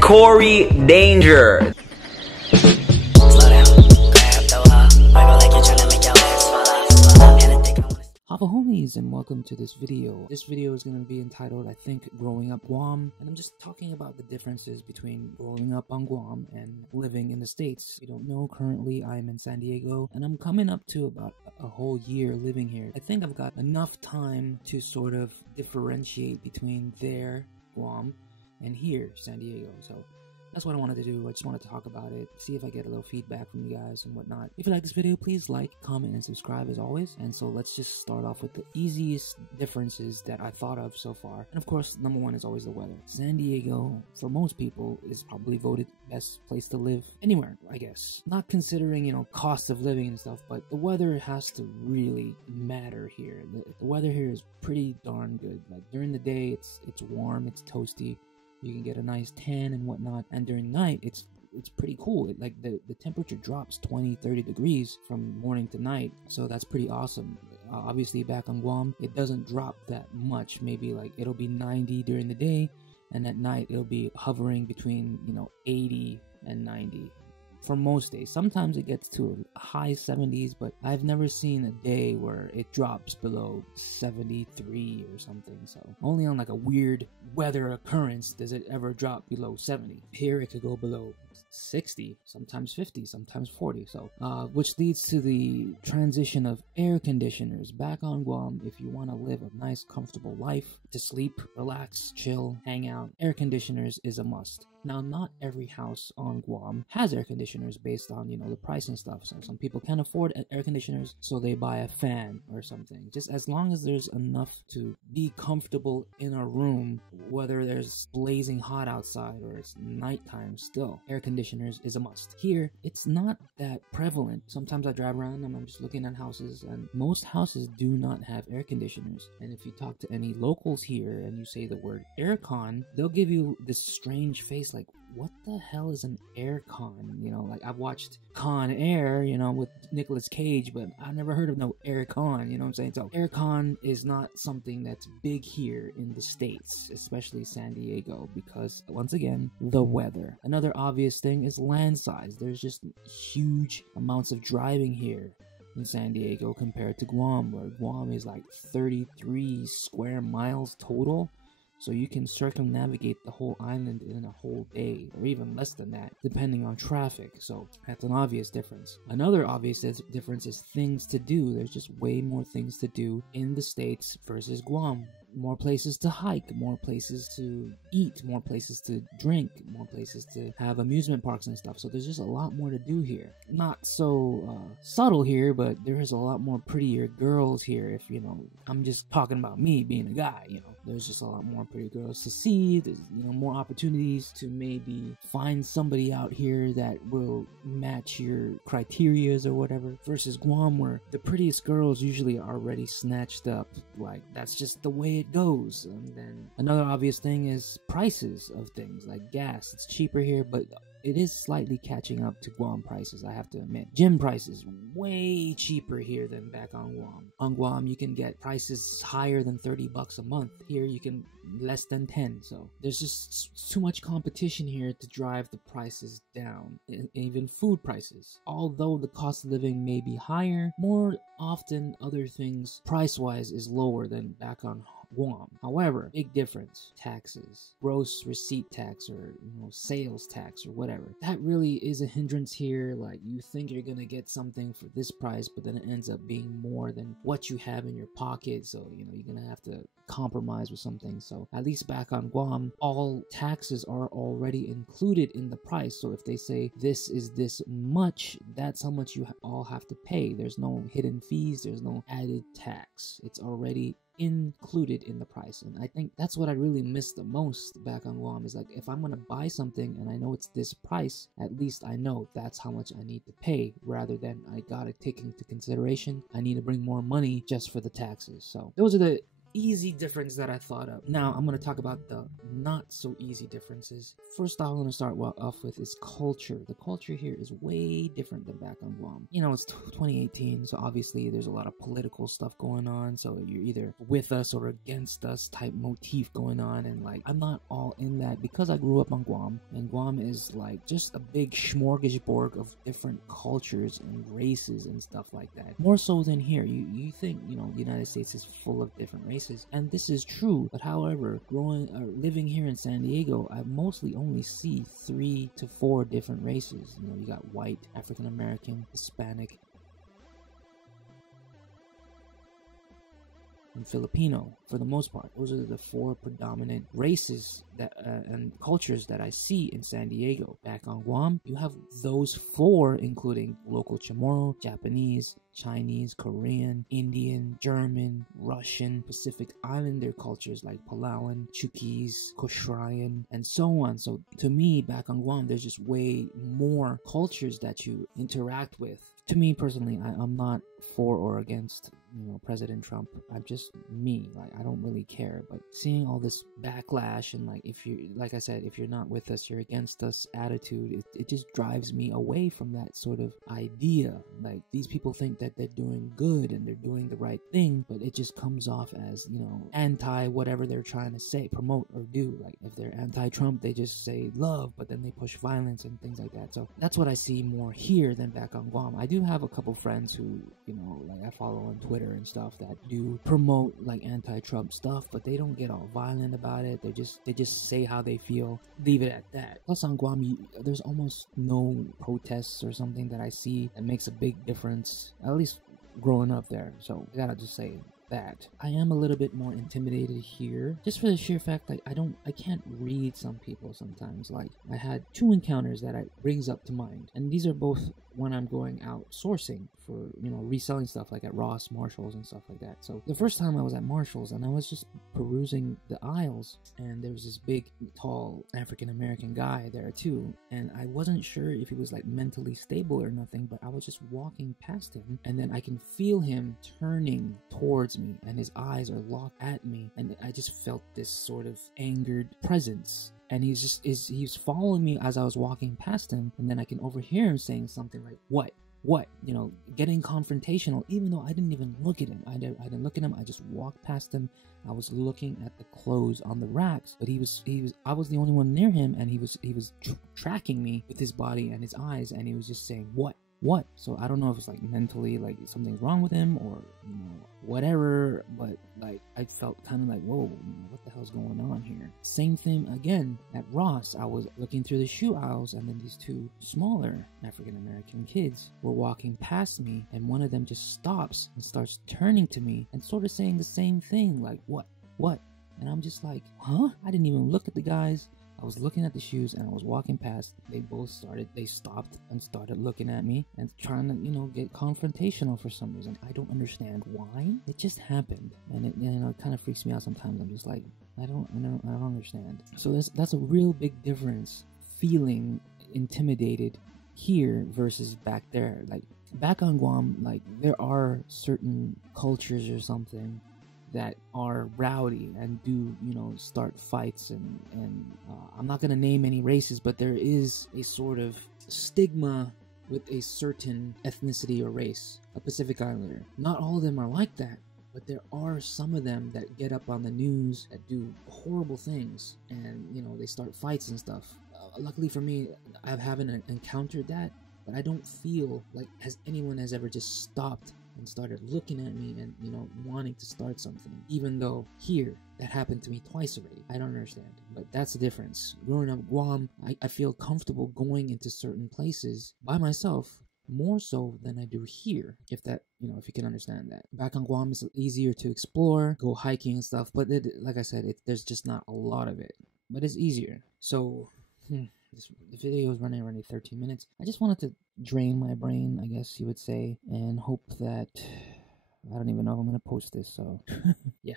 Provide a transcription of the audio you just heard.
Corey Danger. Hava homies, and welcome to this video. This video is going to be entitled, I think, Growing Up Guam, and I'm just talking about the differences between growing up on Guam and living in the States. If you don't know, currently I'm in San Diego, and I'm coming up to about a whole year living here. I think I've got enough time to sort of differentiate between there, Guam, and here, San Diego. So that's what I wanted to do. I just wanted to talk about it, see if I get a little feedback from you guys and whatnot. If you like this video, please like, comment, and subscribe as always. And so let's just start off with the easiest differences that I thought of so far. And of course, number one is always the weather. San Diego, for most people, is probably voted best place to live anywhere, I guess. Not considering, you know, cost of living and stuff, but the weather has to really matter here. The weather here is pretty darn good. Like during the day, it's warm, it's toasty. You can get a nice tan and whatnot, and during night it's pretty cool. The temperature drops 20-30 degrees from morning to night, so that's pretty awesome. Obviously back on Guam it doesn't drop that much. Maybe like it'll be 90 during the day, and at night it'll be hovering between 80 and 90 for most days. Sometimes it gets to high 70s, but I've never seen a day where it drops below 73 or something. So only on like a weird weather occurrence does it ever drop below 70. Here it could go below 60, sometimes 50, sometimes 40. So which leads to the transition of air conditioners. Back on Guam, if you want to live a nice comfortable life, to sleep, relax, chill, hang out, air conditioners is a must. Now, not every house on Guam has air conditioners based on, the price and stuff. So some people can't afford air conditioners, so they buy a fan or something. Just as long as there's enough to be comfortable in a room, whether there's blazing hot outside or it's nighttime, still, air conditioners is a must. Here, it's not that prevalent. Sometimes I drive around and I'm just looking at houses, and most houses do not have air conditioners. And if you talk to any locals here and you say the word aircon, they'll give you this strange face like, what the hell is an air con? Like I've watched Con Air, with Nicolas Cage, but I've never heard of no air con, you know what I'm saying? So air con is not something that's big here in the States, especially San Diego, because once again, the weather. Another obvious thing is land size. There's just huge amounts of driving here in San Diego compared to Guam, where Guam is like 33 square miles total. So you can circumnavigate the whole island in a whole day, or even less than that, depending on traffic. So that's an obvious difference. Another obvious difference is things to do. There's just way more things to do in the States versus Guam. More places to hike, more places to eat, more places to drink, more places to have amusement parks and stuff. So there's just a lot more to do here. Not so subtle here, but there is a lot more prettier girls here. If I'm just talking about me being a guy, there's just a lot more pretty girls to see. There's more opportunities to maybe find somebody out here that will match your criterias or whatever, versus Guam, where the prettiest girls usually are already snatched up. Like that's just the way it goes. And then another obvious thing is prices of things like gas. It's cheaper here, but it is slightly catching up to Guam prices, I have to admit. Gym prices way cheaper here than back on Guam. On Guam, you can get prices higher than $30 a month. Here, you can less than 10. So there's just too much competition here to drive the prices down. And even food prices. Although the cost of living may be higher, more often other things price-wise is lower than back on Guam. However, big difference: taxes, gross receipt tax, or sales tax, or whatever. That really is a hindrance here. Like you think you're gonna get something for this price, but then it ends up being more than what you have in your pocket. So you're gonna have to compromise with something. So at least back on Guam, all taxes are already included in the price. So if they say this is this much, that's how much you all have to pay. There's no hidden fees, there's no added tax. It's already included in the price. And I think that's what I really miss the most back on Guam, is like, if I'm gonna buy something and I know it's this price, at least I know that's how much I need to pay, rather than I gotta take into consideration I need to bring more money just for the taxes. So those are the easy difference that I thought of. Now I'm going to talk about the not so easy differences. First off, I'm going to start off with is culture. The culture here is way different than back on Guam. You know, it's 2018, so obviously there's a lot of political stuff going on, so you're either with us or against us type motif going on, and like I'm not all in that because I grew up on Guam, and Guam is like just a big smorgasbord of different cultures and races and stuff like that. More so than here. You think, you know, the United States is full of different races, and this is true, but however, living here in San Diego, I mostly only see 3 to 4 different races. You know, you got white, African American, Hispanic, and Filipino. For the most part, those are the 4 predominant races that and cultures that I see in San Diego. Back on Guam, you have those 4, including local Chamorro, Japanese, Chinese, Korean, Indian, German, Russian, Pacific Islander cultures like Palauan, Chukis, Kosraean, and so on. So to me, back on Guam, there's just way more cultures that you interact with. To me personally, I'm not for or against, you know, President Trump. I'm just me. Like, I don't really care. But seeing all this backlash and like, if you, like I said, if you're not with us, you're against us attitude, it just drives me away from that sort of idea. Like, these people think that they're doing good and they're doing the right thing, but it just comes off as, you know, anti whatever they're trying to say, promote or do. Like, if they're anti-Trump, they just say love, but then they push violence and things like that. So that's what I see more here than back on Guam. I do have a couple friends who, you know, like I follow on Twitter and stuff that do promote like anti-Trump stuff, but they don't get all violent about it. They just say how they feel, leave it at that. Plus on Guam, there's almost no protests or something that I see that makes a big difference, at least growing up there. So I gotta just say that I am a little bit more intimidated here, just for the sheer fact that I can't read some people sometimes. Like, I had 2 encounters that brings up to mind, and these are both when I'm going out sourcing for, you know, reselling stuff like at Ross, Marshalls, and stuff like that. So the first time I was at Marshalls and I was just perusing the aisles, and there was this big, tall African-American guy there too, and I wasn't sure if he was like mentally stable or nothing, but I was just walking past him, and then I can feel him turning towards me, and his eyes are locked at me, and I just felt this sort of angered presence. And he's following me as I was walking past him, and then I can overhear him saying something like, what, you know, getting confrontational, even though I didn't even look at him. I didn't look at him. I just walked past him. I was looking at the clothes on the racks, but I was the only one near him, and he was tracking me with his body and his eyes, and he was just saying, what? So I don't know if it's like mentally, like something's wrong with him or, you know, whatever, but like I felt kind of like, whoa, what the hell's going on here? Same thing again at Ross. I was looking through the shoe aisles, and then these 2 smaller African American kids were walking past me, and one of them just stops and starts turning to me and sort of saying the same thing, like, what? And I'm just like, huh? I didn't even look at the guys. I was looking at the shoes, and I was walking past. They stopped and started looking at me and trying to, you know, get confrontational for some reason. I don't understand why. It just happened, and it, you know, it kind of freaks me out sometimes. I'm just like, I don't understand. So that's a real big difference, feeling intimidated here versus back there. Like, back on Guam, like, there are certain cultures or something that are rowdy and do, you know, start fights, and I'm not going to name any races, but there is a sort of stigma with a certain ethnicity or race, a Pacific Islander. Not all of them are like that, but there are some of them that get up on the news that do horrible things, and, you know, they start fights and stuff. Luckily for me, I haven't encountered that, but I don't feel like anyone has ever just stopped and started looking at me and, you know, wanting to start something. Even though here, that happened to me twice already. I don't understand. But that's the difference. Growing up in Guam, I feel comfortable going into certain places by myself more so than I do here, if that, you know, if you can understand that. Back on Guam, it's easier to explore, go hiking and stuff, but like I said, there's just not a lot of it. But it's easier. So, the video is running already 13 minutes. I just wanted to drain my brain, I guess you would say, and hope that, I don't even know if I'm going to post this, so, yeah.